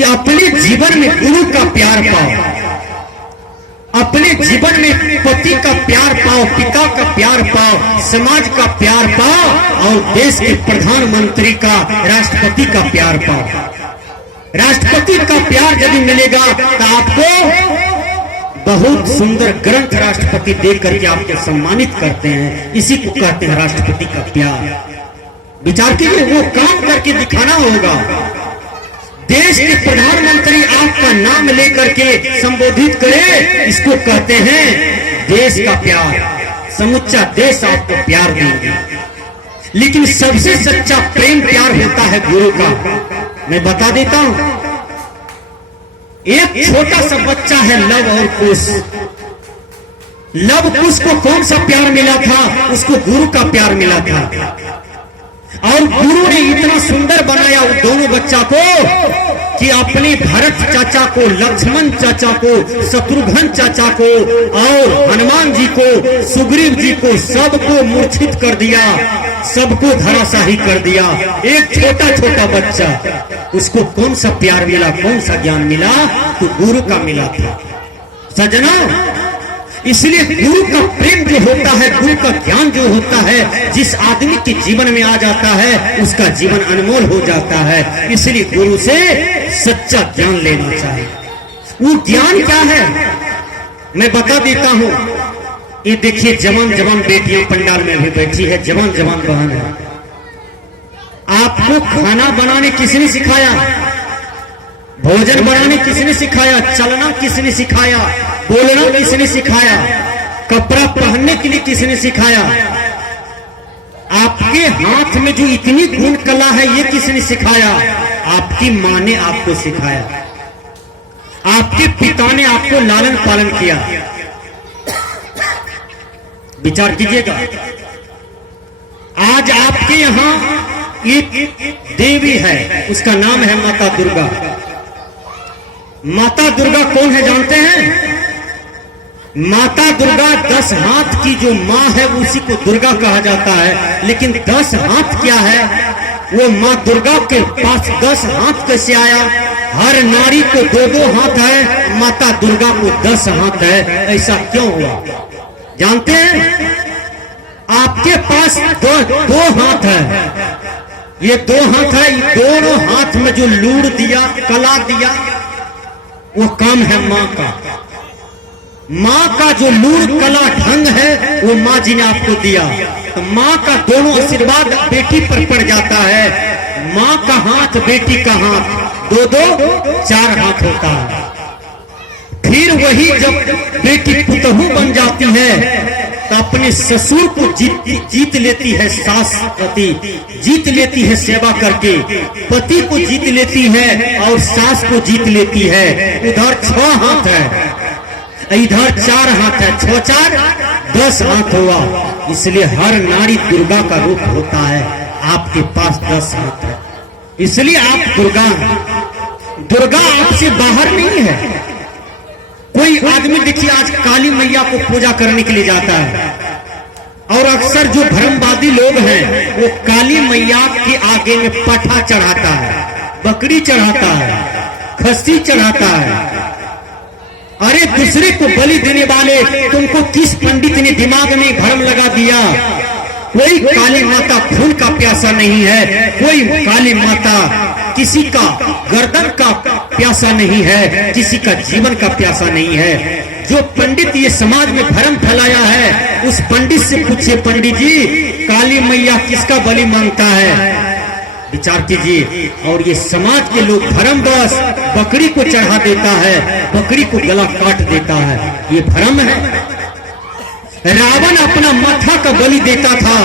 कि अपने जीवन में गुरु का प्यार पाओ, अपने जीवन में पति का प्यार पाओ, पिता का प्यार पाओ, समाज का प्यार पाओ और देश के प्रधानमंत्री का, राष्ट्रपति का प्यार पाओ। राष्ट्रपति का प्यार यदि मिलेगा तो आपको बहुत सुंदर ग्रंथ राष्ट्रपति देकर करके आपको सम्मानित करते हैं। इसी को कहते हैं राष्ट्रपति का प्यार। विचार कीजिए, वो काम करके दिखाना होगा। देश के प्रधानमंत्री आपका नाम लेकर के संबोधित करे, इसको कहते हैं देश का प्यार। समुच्चा देश आपको प्यार देंगे। लेकिन सबसे सच्चा प्रेम प्यार होता है गुरु का। मैं बता देता हूं, एक छोटा सा बच्चा है लव और कुश। लव कुश को कौन सा प्यार मिला था? उसको गुरु का प्यार मिला था। और गुरु ने इतना सुंदर बनाया उन दोनों बच्चा को कि अपने भरत चाचा को, लक्ष्मण चाचा को, शत्रुघ्न चाचा को और हनुमान जी को, सुग्रीव जी को, सबको मूर्छित कर दिया, सबको धराशाही कर दिया। एक छोटा छोटा बच्चा, उसको कौन सा प्यार मिला, कौन सा ज्ञान मिला? तो गुरु का मिला था। सजना, इसलिए गुरु का प्रेम जो होता है, गुरु का ज्ञान जो होता है, जिस आदमी के जीवन में आ जाता है उसका जीवन अनमोल हो जाता है। इसलिए गुरु से सच्चा ज्ञान लेना चाहिए। वो ज्ञान क्या है मैं बता देता हूं। ये देखिए, जवान जवान बेटियां पंडाल में भी बैठी है, जवान जवान बहन है। आपको खाना बनाने किसने सिखाया? भोजन बनाने किसने सिखाया? चलना किसने सिखाया? बोलना किसने सिखाया? कपड़ा पहनने के लिए किसने सिखाया? आपके हाथ में जो इतनी गुण कला है, ये किसने सिखाया? आपकी मां ने आपको सिखाया, आपके पिता ने आपको लालन पालन किया। विचार कीजिएगा, आज आपके यहां एक देवी है, उसका नाम है माता दुर्गा। माता दुर्गा कौन है जानते हैं? माता दुर्गा 10 हाथ की जो मां है उसी को दुर्गा कहा जाता है। लेकिन 10 हाथ क्या है? वो मां दुर्गा के पास 10 हाथ कैसे आया? हर नारी को 2-2 हाथ है, माता दुर्गा को 10 हाथ है। ऐसा क्यों हुआ जानते हैं? आपके पास दो हाथ है, ये 2 हाथ है, दोनों हाथ में जो लूड़ दिया, कला दिया, वो काम है मां का। मां का जो लूड़ कला ढंग है वो मां जी ने आपको दिया। तो मां का दोनों आशीर्वाद बेटी पर पड़ जाता है। मां का हाथ, बेटी का हाथ, 2-2 4 हाथ होता है। फिर वही जब बेटी पुतहू बन जाती है तो अपने ससुर को जीत लेती है, सास पति जीत लेती है सेवा करके, पति को जीत लेती है और सास को जीत लेती है। उधर 6 हाथ है, इधर 4 हाथ है, 6-4 10 हाथ हुआ। इसलिए हर नारी दुर्गा का रूप होता है। आपके पास 10 हाथ है, इसलिए आप दुर्गा हैं। दुर्गा आपसे बाहर नहीं है। कोई आदमी देखिए आज काली मैया को पूजा करने के लिए जाता है, और अक्सर जो भ्रमवादी लोग हैं वो काली मैया के आगे में पठा चढ़ाता है, बकरी चढ़ाता है, खस्सी चढ़ाता है। अरे दूसरे को बलि देने वाले, तुमको किस पंडित ने दिमाग में भ्रम लगा दिया? कोई काली माता खून का प्यासा नहीं है, कोई काली माता किसी का गर्दन का प्यासा नहीं है, किसी का जीवन का प्यासा नहीं है। जो पंडित ये समाज में भ्रम फैलाया है, उस पंडित से पूछिए, पंडित जी काली मैया किसका बलि मांगता है? विचार कीजिए। और ये समाज के लोग भ्रम बस बकरी को चढ़ा देता है, बकरी को गला काट देता है, ये भ्रम है। रावण अपना माथा का बलि देता था।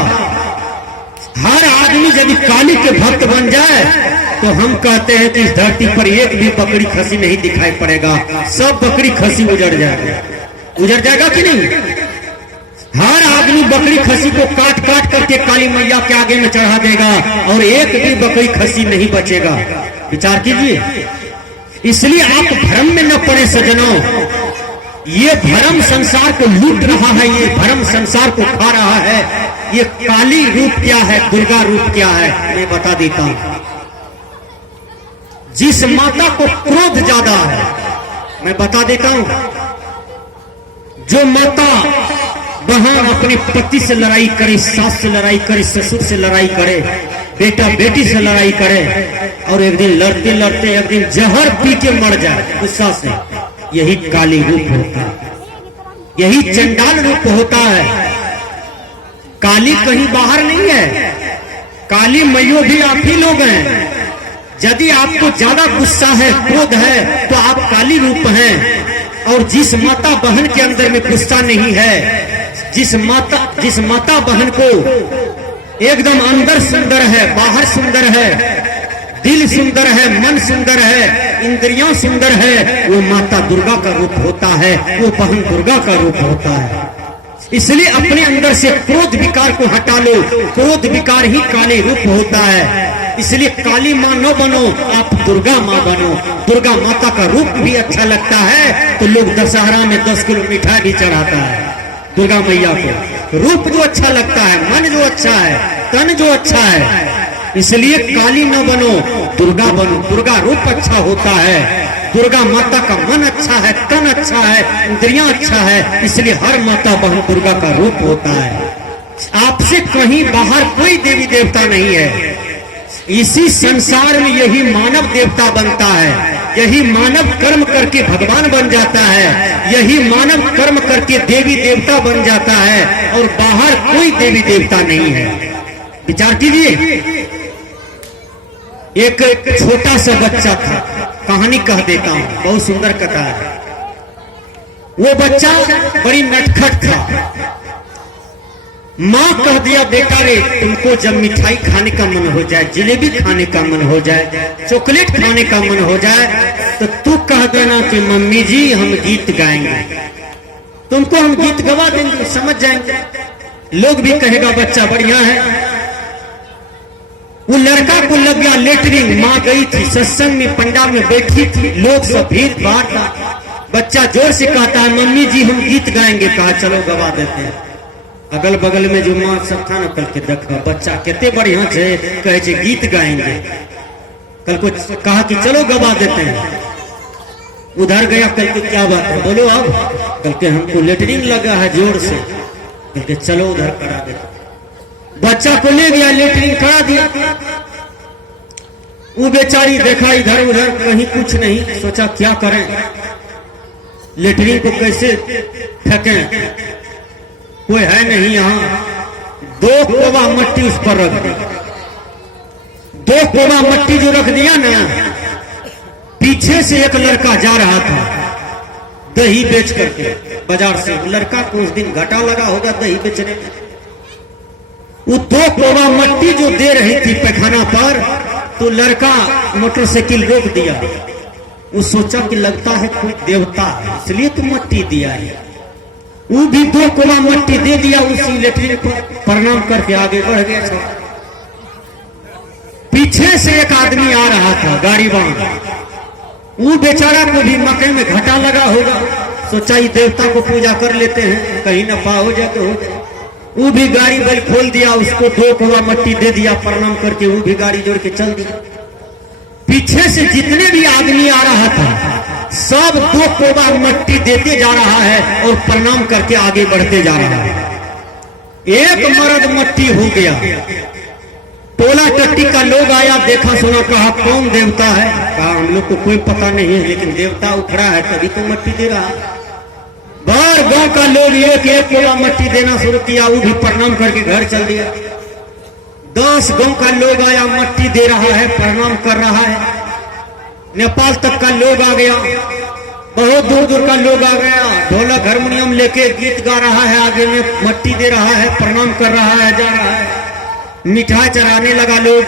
हर आदमी यदि काली के भक्त बन जाए तो हम कहते हैं कि इस धरती पर एक भी बकरी खसी नहीं दिखाई पड़ेगा, सब बकरी खसी उजड़ जाएगा। उजड़ जाएगा कि नहीं? हर आदमी बकरी खसी को काट काट करके काली मैया के आगे में चढ़ा देगा और एक भी बकरी खसी नहीं बचेगा। विचार कीजिए। इसलिए आप भ्रम में न पड़े सजनों। ये भ्रम संसार को लूट रहा है, ये भ्रम संसार को खा रहा है। ये काली रूप क्या है, दुर्गा रूप क्या है, मैं बता देता हूं। जिस माता को क्रोध ज्यादा है, मैं बता देता हूं, जो माता बहन अपने पति से लड़ाई करे, सास से लड़ाई करे, ससुर से लड़ाई करे, बेटा बेटी से लड़ाई करे और एक दिन लड़ते लड़ते एक दिन जहर पी के मर जाए गुस्सा से, यही काली रूप होता है, यही चंडाल रूप होता है। काली कहीं बाहर नहीं है, काली मैयो भी आप ही लोग हैं। यदि आपको ज्यादा गुस्सा है, क्रोध है, तो आप काली रूप हैं। और जिस माता बहन के अंदर में गुस्सा नहीं है, जिस माता बहन को एकदम अंदर सुंदर है, बाहर सुंदर है, दिल सुंदर है, मन सुंदर है, इंद्रियां सुंदर है, वो माता दुर्गा का रूप होता है, वो बहन दुर्गा का रूप होता है। इसलिए अपने अंदर से क्रोध विकार को हटा लो, क्रोध विकार ही काली रूप होता है। इसलिए काली माँ न बनो, आप दुर्गा माँ बनो। दुर्गा माता का रूप भी अच्छा लगता है तो लोग दशहरा में 10 किलो मिठाई भी चढ़ाता है दुर्गा मैया को। रूप जो अच्छा लगता है, मन जो अच्छा है, तन जो अच्छा है, इसलिए काली न बनो, दुर्गा बनो। दुर्गा रूप अच्छा होता है, दुर्गा माता का मन अच्छा है, तन अच्छा है, इंद्रियां अच्छा है, इसलिए हर माता बहन दुर्गा का रूप होता है। आपसे कहीं बाहर कोई देवी देवता नहीं है। इसी संसार में यही मानव देवता बनता है, यही मानव कर्म करके भगवान बन जाता है, यही मानव कर्म करके देवी देवता बन जाता है, और बाहर कोई देवी देवता नहीं है। विचार कीजिए, एक छोटा सा बच्चा था, कहानी कह देता हूं, बहुत सुंदर कथा है। वो बच्चा बड़ी नटखट था। माँ कह दिया, बेटा रे, तुमको जब मिठाई खाने का मन हो जाए, जलेबी खाने का मन हो जाए, चॉकलेट खाने का मन हो जाए, तो तू कह देना कि मम्मी जी हम गीत गाएंगे, तुमको हम गीत गवा देंगे, समझ जाएंगे। लोग भी कहेगा बच्चा बढ़िया है। वो लड़का को लग गया लेटरिन, माँ गई थी सत्संग में, पंडाल में बैठी थी, लोग सब भीड़ भाड़ था। बच्चा जोर से कहता है, मम्मी जी हम गीत गाएंगे। कहा चलो गवा देते हैं। अगल बगल में जो माँ सब था ना, कल के देखा बच्चा कितने बढ़िया से कहे गीत गाएंगे। कल को कहा कि चलो गवा देते हैं। उधर गया, कल के क्या बात है, बोलो अब। कल के हमको लेटरिन लगा है जोर से। कल के चलो उधर करा देते। बच्चा को ले गया, लेटरिन करा दिया। वो बेचारी देखा इधर उधर, कहीं कुछ नहीं, सोचा क्या करें, लेटरिन को कैसे फेंकें, कोई है नहीं यहाँ। 2 कोबा मट्टी उस पर रख दी। 2 कोबा मट्टी जो रख दिया ना, पीछे से एक लड़का जा रहा था दही बेच करके बाजार से। लड़का को उस दिन घाटा लगा होगा दही बेचने में। वो 2 कोबा मट्टी जो दे रही थी पैखाना पर, तो लड़का मोटरसाइकिल रोक दिया। वो सोचा कि लगता है कोई देवता है, इसलिए तो मट्टी दिया है। वो भी 2 कोबा मट्टी दे दिया, उसी लेटरिन को प्रणाम करके आगे बढ़ गया। पीछे से एक आदमी आ रहा था गाड़ी बांध। वो बेचारा को भी मकई में घाटा लगा होगा, सोचा ही देवता को पूजा कर लेते हैं, कहीं नफा हो जाए तो हो जाए। वो भी गाड़ी बैल खोल दिया, उसको 2 कोबा मट्टी दे दिया प्रणाम करके, वो भी गाड़ी जोड़ के चल दिया। पीछे से जितने भी आदमी आ रहा था, सब 2 कोबा मट्टी देते जा रहा है और प्रणाम करके आगे बढ़ते जा रहा है। एक मर्द मट्टी हो गया। टोला टट्टी का लोग आया, देखा सुना, कहा कौन देवता है। कहा हम लोग को कोई पता नहीं है, लेकिन देवता उखड़ा है तभी तो मट्टी दे रहा है। बाहर गांव का लोग एक कोबा मट्टी देना शुरू किया, वो भी प्रणाम करके घर चल दिया। 10 गांव का लोग आया, मट्टी दे रहा है, प्रणाम कर रहा है। नेपाल तक का लोग आ गया, बहुत दूर दूर का लोग आ गया। ढोलक हारमोनियम लेके गीत गा रहा है, आगे में मट्टी दे रहा है, प्रणाम कर रहा है, जा रहा है। मिठाई चढ़ाने लगा लोग।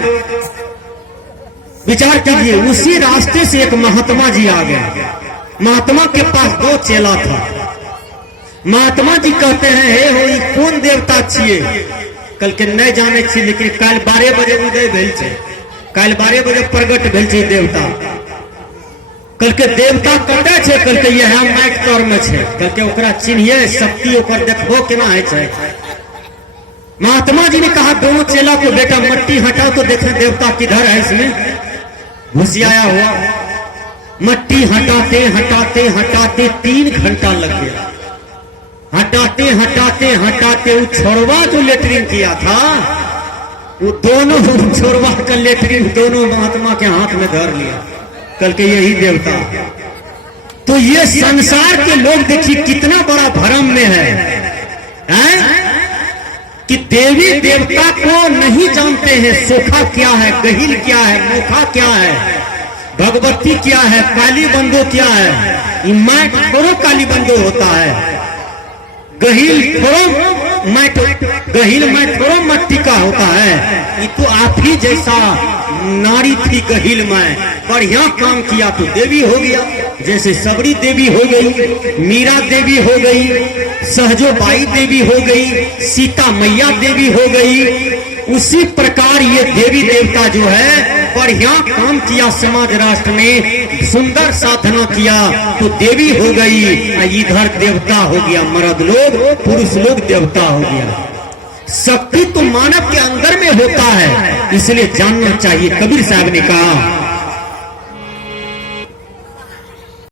विचार कीजिए, उसी रास्ते से एक महात्मा जी आ गए। महात्मा के पास 2 चेला था। महात्मा जी कहते हैं, हे हो कौन देवता छिए। कल के नहीं जाने छी, लेकिन कल 12 बजे उदय भेल छे, कल 12 बजे प्रगट भेल छे देवता। कल के देवता कटे छे, कल के यह माइक तौर में छे, कल के ओकरा चिन्हिए, शक्ति ओकर देखबो केना है छे। महात्मा जी ने कहा दोनों चेला को, बेटा मट्टी हटाओ तो देखें देवता किधर है इसमें। घुसियाया हुआ, मट्टी हटाते हटाते हटाते 3 घंटा लग गया। हटाते हटाते हटाते वो छोरवा जो लेटरिन किया था, वो दोनों छोरवा का लेटरिन दोनों महात्मा के हाथ में धर लिया। कल के यही देवता। तो ये संसार के लोग देखिए कितना बड़ा भ्रम में है कि देवी देवता को नहीं जानते हैं। सोखा क्या है, गहिल क्या है, मोखा क्या है, भगवती क्या है, काली बंदो क्या है। मैं थोड़ो काली बंदो होता है, गहिल थोड़ो गहिल मैं थोड़ो मट्टी का होता है। ये तो आप ही जैसा नारी थी गहिल में, बढ़िया काम किया तो देवी हो गया। जैसे सबरी देवी हो गई, मीरा देवी हो गई, सहजोबाई देवी हो गई, सीता मैया देवी हो गई। उसी प्रकार ये देवी देवता जो है बढ़िया काम किया, समाज राष्ट्र में सुंदर साधना किया तो देवी हो गई। इधर देवता हो गया, मर्द लोग, पुरुष लोग देवता हो गया। शक्ति तो मानव के अंदर में होता है, इसलिए जानना चाहिए। कबीर साहब ने कहा